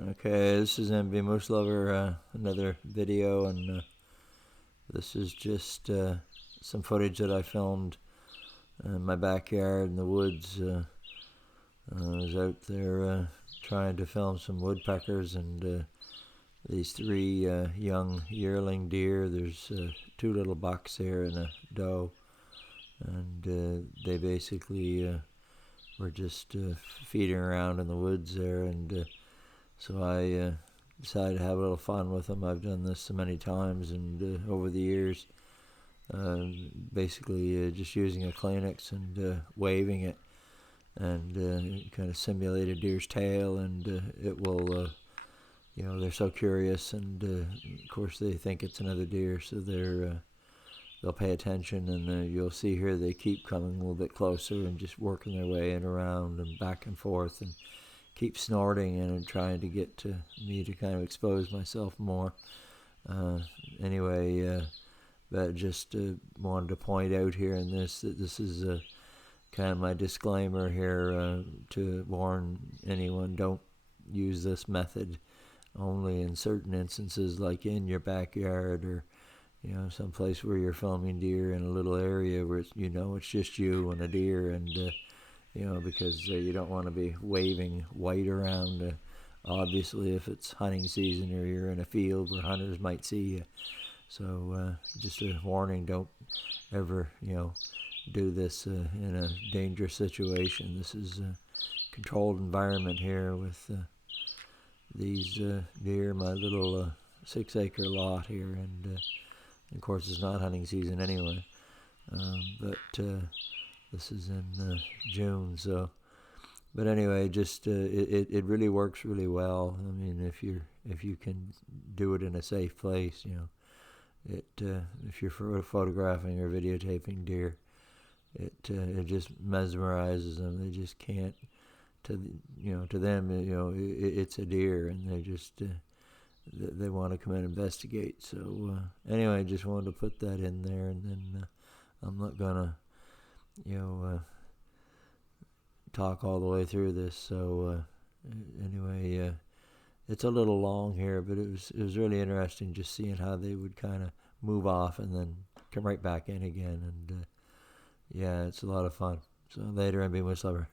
Okay, this is MB Moose Lover, another video, and this is just some footage that I filmed in my backyard in the woods. I was out there trying to film some woodpeckers and these three young yearling deer. There's two little bucks here and a doe, and they basically were just feeding around in the woods there, and so I decided to have a little fun with them. I've done this so many times, and over the years, basically just using a Kleenex and waving it, and kind of simulate a deer's tail, and it will, they're so curious, and of course they think it's another deer, so they'll pay attention, and you'll see here they keep coming a little bit closer and just working their way in around and back and forth, and keep snorting and trying to get to me to kind of expose myself more. Anyway, but just wanted to point out here in this that this is kind of my disclaimer here to warn anyone: don't use this method only in certain instances, like in your backyard, or someplace where you're filming deer in a little area where it's just you and a deer, and because you don't want to be waving white around. Obviously, if it's hunting season or you're in a field where hunters might see you. So just a warning: don't ever, do this in a dangerous situation. This is a controlled environment here with these deer. My little 6-acre lot here, and of course it's not hunting season anyway. But this is in June, so. But anyway, just it really works really well. I mean, if you can do it in a safe place, if you're photographing or videotaping deer, it just mesmerizes them. They just can't. To them, it's a deer, and they want to come in and investigate. So anyway, I just wanted to put that in there, and then I'm not gonna talk all the way through this. So anyway, it's a little long here, but it was really interesting just seeing how they would kind of move off and then come right back in again, and yeah, it's a lot of fun. So later, MB Moose Lover.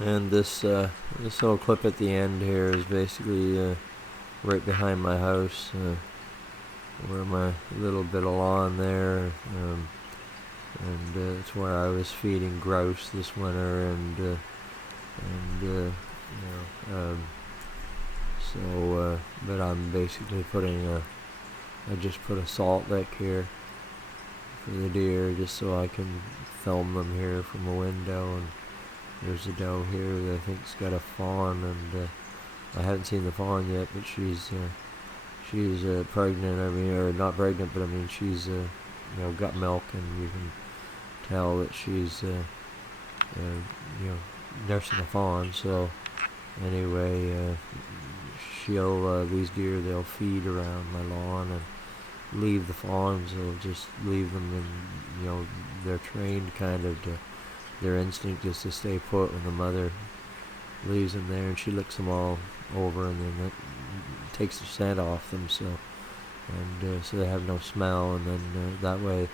And this little clip at the end here is basically right behind my house, where my little bit of lawn there, and it's where I was feeding grouse this winter, and but I'm basically I just put a salt lick here for the deer, just so I can film them here from a window. And there's a doe here that I think's got a fawn, and I haven't seen the fawn yet, but she's pregnant. I mean, or not pregnant, but I mean she's got milk, and you can tell that she's nursing a fawn. So anyway, these deer, they'll feed around my lawn and leave the fawns. They'll just leave them, and they're trained kind of to, their instinct is to stay put when the mother leaves them there, and she licks them all over, and then that takes the scent off them. So they have no smell, and then that way,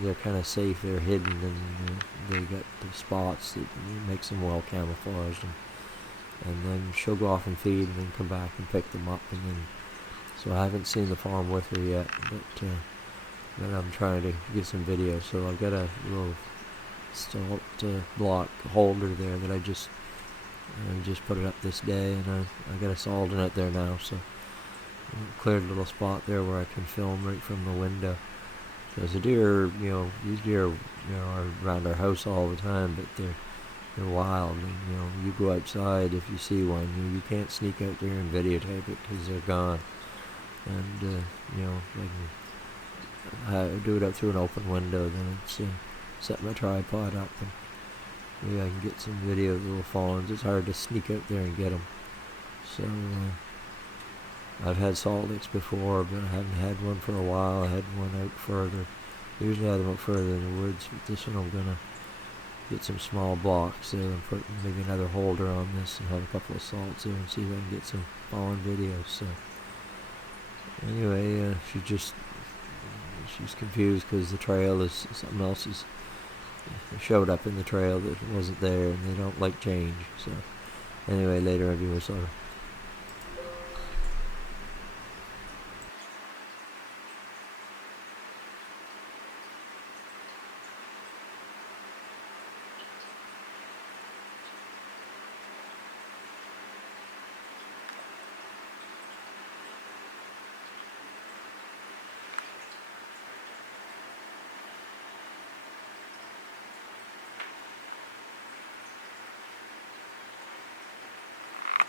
they're kind of safe. They're hidden, and they got the spots that makes them well camouflaged. And then she'll go off and feed, and then come back and pick them up. And then, so I haven't seen the fawn with her yet, but I'm trying to get some video. So I've got a little salt block holder there that I just put it up this day, and I got a salt in it there now. So I cleared a little spot there where I can film right from the window. Because the deer, these deer, are around our house all the time, but they're wild, and you go outside, if you see one, you can't sneak out there and videotape it because they're gone. And I can do it up through an open window. Then it's set my tripod up, and maybe I can get some video of the little fawns. It's hard to sneak out there and get them. So I've had salt licks before, but I haven't had one for a while. I had one out further. Usually I have them out further in the woods, but this one I'm gonna get some small blocks there and put maybe another holder on this, and have a couple of salts there, and see if I can get some fawn videos. So anyway, she's confused because the trail is something else showed up in the trail that wasn't there, and they don't like change. So anyway, later, everyone saw her.